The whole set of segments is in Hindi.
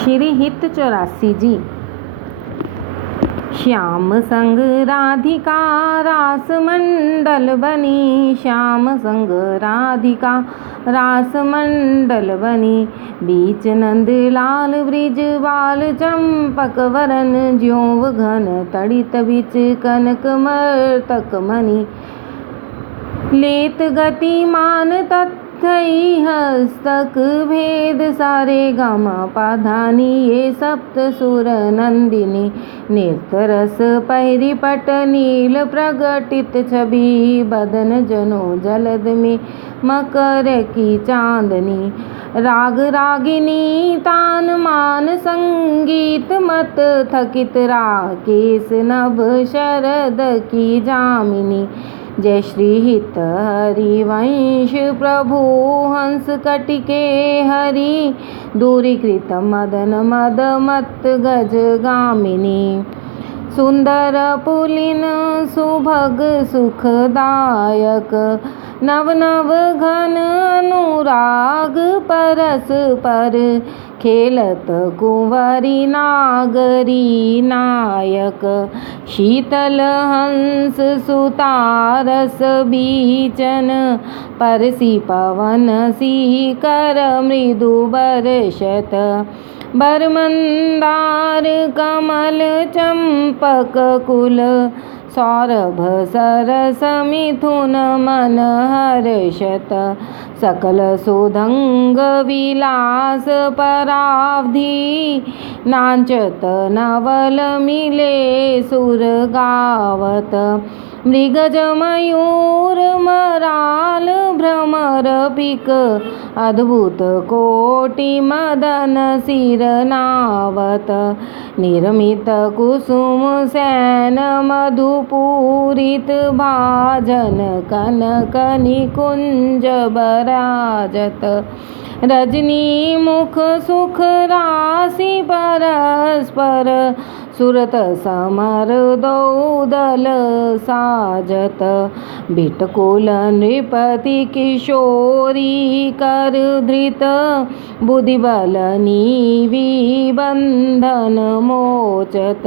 श्री हित 84 जी। श्याम संग राधिका रास मंडल बनी, श्याम संग राधिका रास मंडल बनी। बीच नंद लाल ब्रिज बाल चंपक वरन, ज्यों घन तड़ित बिच कनक मर्तक मणि। लेत गति मान तत्थई हस्तक भेद, सारे गामा पाधानी ये सप्त सुर नंदिनी। नृत्य रस पैरी पट नील प्रगटित छवि, बदन जनो जलद में मकर की चांदनी। राग रागिनी तान मान संगीत मत, थकित राकेश नभ शरद की जामिनी। जय श्री हित हरिवंश प्रभु हंस कटिके हरि, दूरीकृत मदन मद मत गज गामिनी। सुंदर पुलिन सुभग सुखदायक, नव नव घन अनुराग परस पर। खेलत कुंवरी नागरी नायक, शीतल हंस सुतारस बीचन। परसी पवन सी कर मृदु बरषत, बरमंदार कमल चंपक कुल। सौरभ सरस मिथुन मन हर्षत, सकल सुधंग विलास परावधि। नाचत नवल मिले सुर गावत, मृगज मयूर मराल भ्रमर पिक। अद्भुत कोटि मदन सिर नावत, निर्मित कुसुम सैन मधुपूरित। भाजन कनक निकुंज बराजत, रजनी मुख सुख राशि परस्पर। सुरत समर दौदल साजत, बिटकुल नृपति किशोरी कर धृत। बुद्धि बल नीवि बंधन मोचत,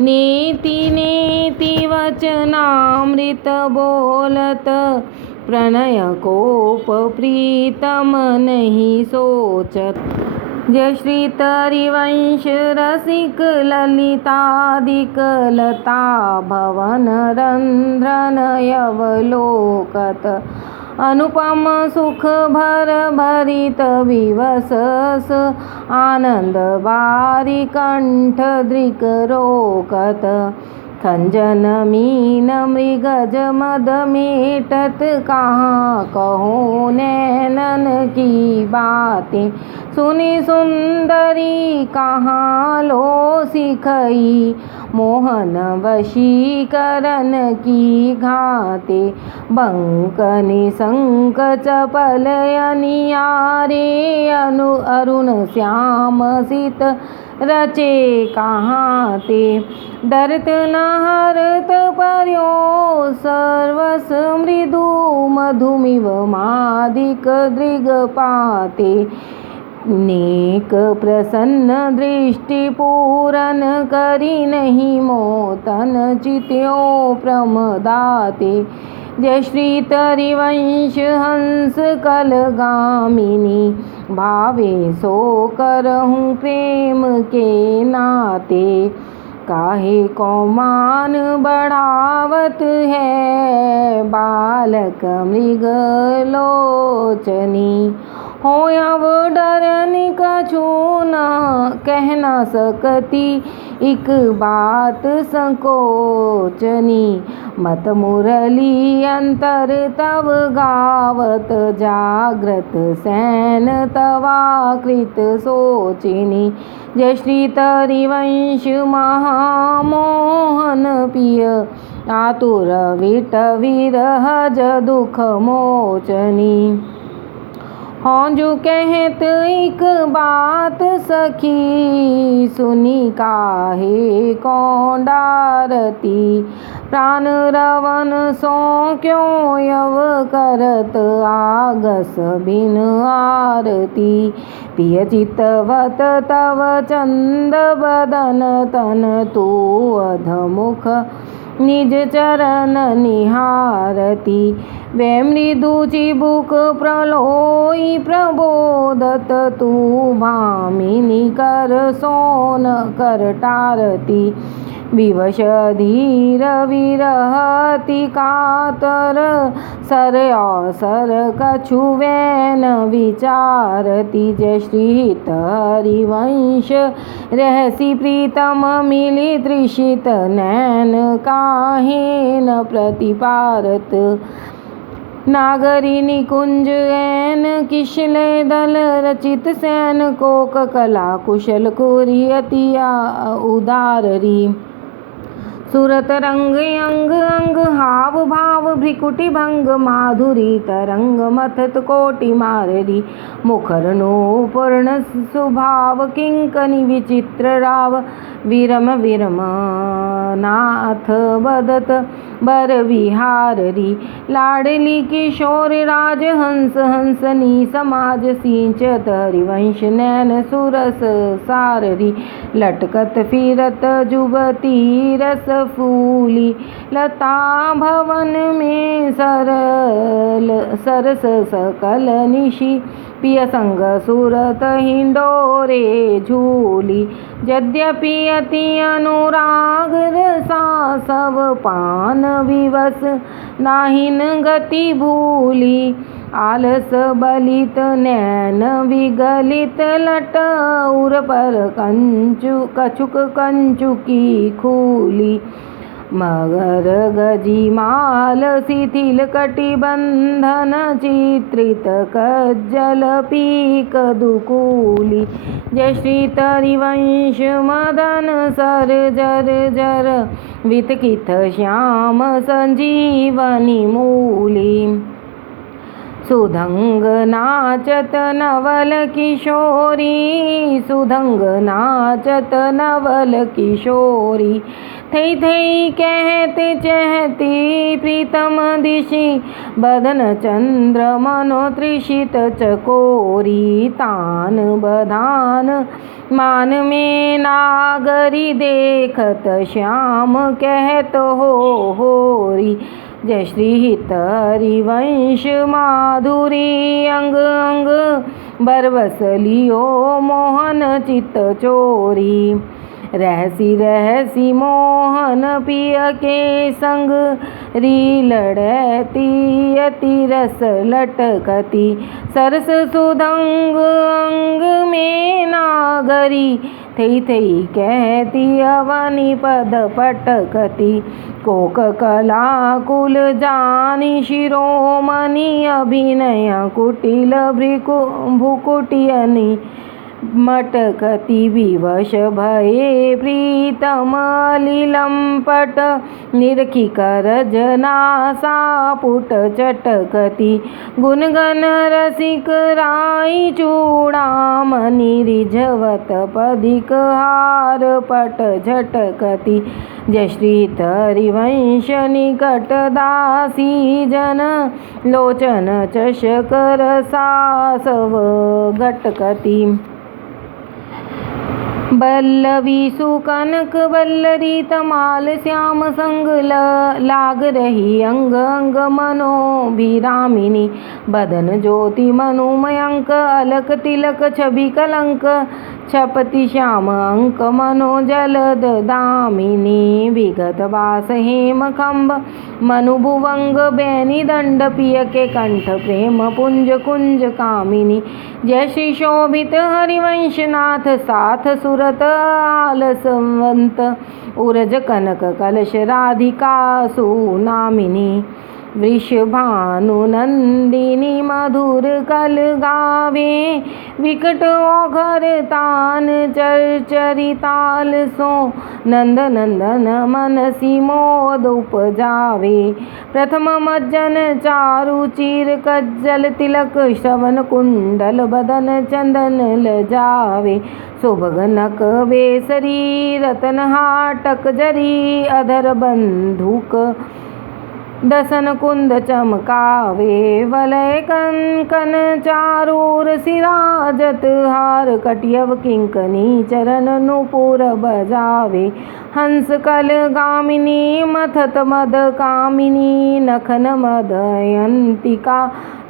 नीति नेति वचनामृत बोलत। प्रणय कोप प्रीतम नहीं सोचत। जय श्री तरिवंश रसिक ललितादिक, लता भवन रंध्रन यवलोकत। अनुपम सुख भर भरित विवसस, आनंद बारी कंठ दृक रोकत। खंजन मीन मृगज मद मेटत, कहाँ कहो नैनन की बातें। सुनी सुंदरी कहाँ लो सिखई, मोहन वशीकरण की घाते। बंक निशंक चपल अनियारे, अरुण श्याम सित रचे कहाँ ते। डरत न हरत पर्यो सर्वस, मृदु मधुमिव मादिक दृग पाते। नेक प्रसन्न दृष्टि पूरन करी, नहीं मोतन चित्यो प्रमदाते। जय श्री तरिवंश हंस कल गामिनी, भावे सो करहूँ प्रेम के नाते। काहे को मान बढ़ावत है, बालक मृग लोचनी। हो अब डरन कछु न कह न सकती, एक बात संकोचनी। मत मुरली अंतर तव गावत, जाग्रत सैन तवाकृत सोचिनी। जय श्री तरिवंश महामोहन पिय, आतुर विट विरहज दुख मोचनी। हाँ जो कहत एक बात सखी, सुनी काहे कौन डारती। प्राण रवन सो क्यों यव करत आगस बिन आरती। पिय चितवत तव चंद बदन तन तू अधमुख निज चरण निहारती। वे मृदु चिबुक प्रलोई प्रबोधत तू भामिनी कर सोन कर टारती। विवश धीर विरहति कातर सर अवसर कछु वैन विचारती। जय श्री हित हरिवंश रहसी प्रीतम मिली तृषित नैन काहे न प्रतिपारत। नागरी निकुंज ऐन किशले दल रचित सैन कोक कला कुशल कुरियति उदाररी। सुरत रंग अंग अंग हाव भाव भ्रिकुटी भंग माधुरी तरंग मथत कोटि माररी। मुखर नूपुर्ण सुभाव किंकनी विचित्र राव विरम विरम नाथ बदत बर विहाररी। लाडली किशोर राज हंस हंसनी समाज सिंचत हरिवंश नैन सुरस साररी। लटकत फिरत जुबती रस फूली लता भवन में सरस सकल निशि। पिय संग सुरत हिंडोरे झूली। यद्यपि अति अनुराग रसा सब पान विवश नाहिन गति भूली। आलस बलित नैन विगलित लट उर पर कछुक कंचुकी खूली। मगर गजिमाल शिथिल कटिबंधन चित्रित कज्जल पीक दुकूली। जय श्री तरिवंश मदन सर जर जर वितकित श्याम संजीवनी मूली। सुधंग नाचत नवल किशोरी सुधंग नाचत नवल किशोरी। थई थई कहते चहती प्रीतम दिशि बदन चंद्र मनो तृषित चकोरी। तान बधान मान में नागरी देखत श्याम कहत होरी। जय श्री हित हरिवंश माधुरी अंग अंग बरबस लियो मोहन चित चोरी। रहसी रहसी मोहन पिय के संग री लड़ती अति रस लटकती। सरस सुधंग अंग में नागरी थई थई कहती अवनी पद पटकती। कोक कला कुल जानी शिरोमणि अभिनय कुटिल भुकुटियनी। मटकती विवश भये प्रीतम लीलंपट निरखी कर जनासा पुट चटकती। गुणगन रसिक राई चूड़ामणि रिझवत पदिक हार पट झटकती। जय श्री तरिवंश निकट दासी जन लोचन चषक रसासव घटकती। बल्लवी सुकनक बल्लरी तमाल श्याम संग लाग रही। अंग अंग मनोभिरामिनी बदन ज्योति मनुमयंक अलक तिलक छवि कलंक छपति श्याम अंक मनोजलद दामिनी। विगत वास हेम खंभ मनुभुवंग बैनी दंड पिय के कंठ प्रेम पुंज कुंज कामिनी। जय श्री शोभित हरिवंश नाथ साथ सुरत आलसवंत उरज कनक कलश राधिका सुनामिनी। वृषभानुनंदिनी मधुर कल गावे विकट ओघर तान चरिताल सो नंद नंदन मनसी मोद उपजावे प्रथम मज्जन चारु चीर कज्जल तिलक श्रवण कुंडल बदन चंदन लजावे सुभगनक बेसरी रतन हाटक जरी अधर बंधुक दसन कुंद चमकावे वलय कंकन चारूर सिराजत हार कटियव किंकनी चरण नुपुर बजावे हंस कल गामिनी मथत मद कामिनी नखन मदयंतिका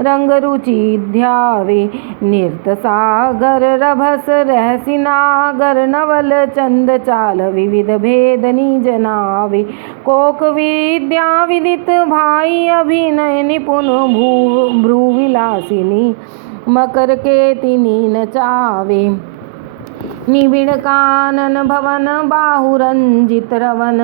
रंग रुचि ध्यावे नृत्य सागर रभस रहसि नागर नवल चंद चाल विविध भेदनी जनावे कोक विद्या विदित भाई अभिनय निपुण भ्रूविलासिनी मकर केतिनी नचावे निबिड़ कानन भवन बाहुरंजित रवन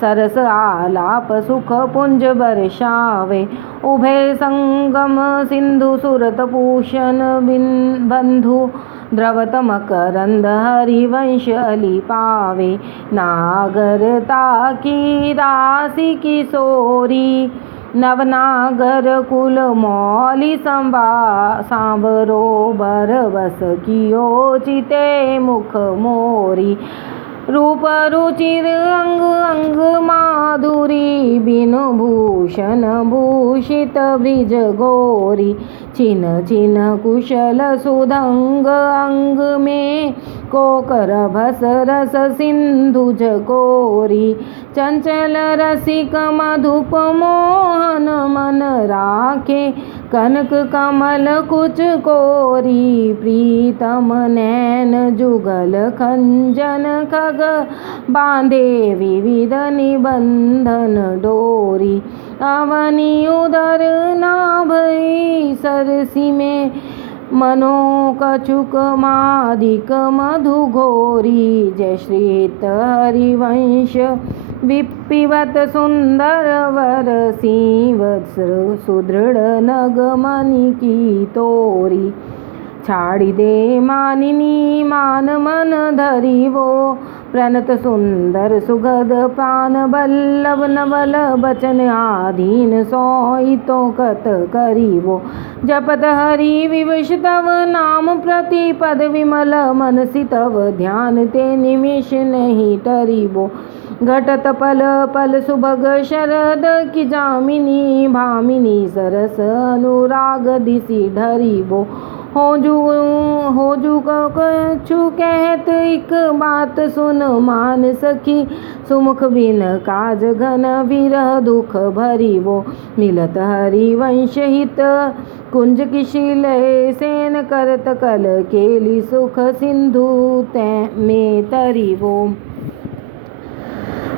सरस आलाप सुख पुंज बरसावे उभय संगम सिंधु सुरत पूषण बंधु द्रवत मकरंद हरिवंश अली पावे नागरता की राशि किशोरी नवनागर कुल मौली सांवरो बरबस कियो चिते मुख मोरी रूप रुचिर अंग अंग माधुरी बिनु भूषण भूषित ब्रिज गोरी छिन छिन कुशल सुधंग अंग में कोकर भस रस सिंधु जकोरी चंचल रसिक मधुप मोहन मन राखे कनक कमल कुच कोरी प्रीतम नैन जुगल खंजन खग बांधे विविध निबंधन डोरी अवनी उदर नाभई सरसी में मनो कछुक मादिक मधु घोरी जय श्रीत हरिवंश विपिवत सुंदर वर सिंह सुदृढ़ नगमनि की तोरी छाड़ी दे मानिनी मान मन धरी वो प्रणत सुंदर सुगध पान बल्लभ नवल बचन आधीन सोईतो कत करीवो जपत हरि विवश तव नाम प्रतिपद विमल मनसि तव ध्यान ते निमिष नहीं टरीबो घटत पल पल सुभग शरद की जामिनी भामिनी सरस अनुराग दिसी ढरीबो हो जू कछु कहत एक बात सुन मान सखी सुमुख बिन काज घन विरह दुख भरी वो मिलत हरिवंश हित कुंज किशिलय सेन करत कल केली सुख सिंधु तै में तरी वो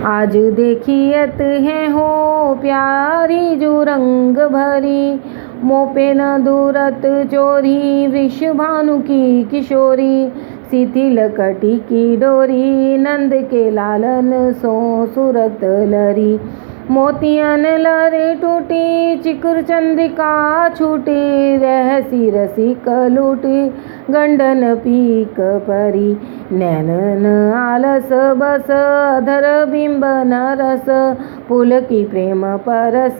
आज देखियत है हो प्यारी जो रंग भरी मोपे न दूरत चोरी वृषभानु की किशोरी शिथिल कटी की डोरी नंद के लालन सो सुरत लरी मोतियन लर टूटी चिकुर चंद्रिका छूटी रहसी रसिक लूटी गंडन पीक परी नैनन आलस बस अधर बिंब नरस पुल की प्रेम परस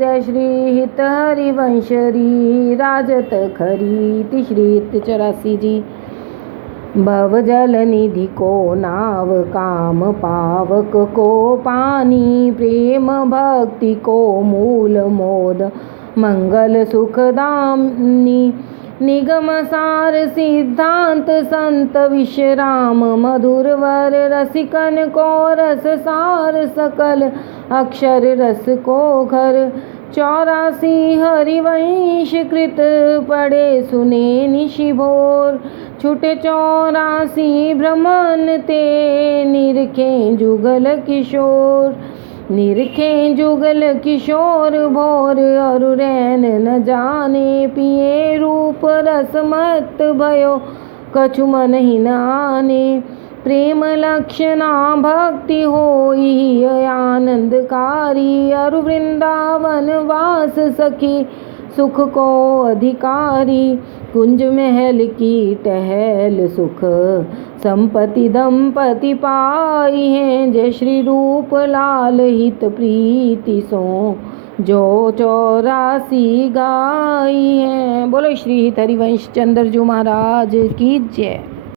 जय श्री हित हरिवंशरी राजत खरी तीसरी 84 जी भव जल निधि को नाव काम पावक को पानी प्रेम भक्ति को मूल मोद मंगल सुखदामनी निगम सार सिद्धांत संत विश्राम मधुर वर रसिकन को रस सार सकल अक्षर रस को घर 84 हरिवंश कृत पढ़े सुने निशिभोर छुटे 84 भ्रमण ते निरखे जुगल किशोर निरखे जुगल किशोर भोर और रैन न जाने पिए रूप रस मत भयो कछु मन ही न आने प्रेम लक्षणा भक्ति होई आनंदकारी। अरु वृंदावन वास सखी सुख को अधिकारी। कुंज महल की टहल सुख संपत्ति दंपति पाई हैं। जय श्री रूप लाल हित प्रीति सो जो 84 गाई हैं। बोलो श्री हित हरिवंश चंद्रजू महाराज की जय।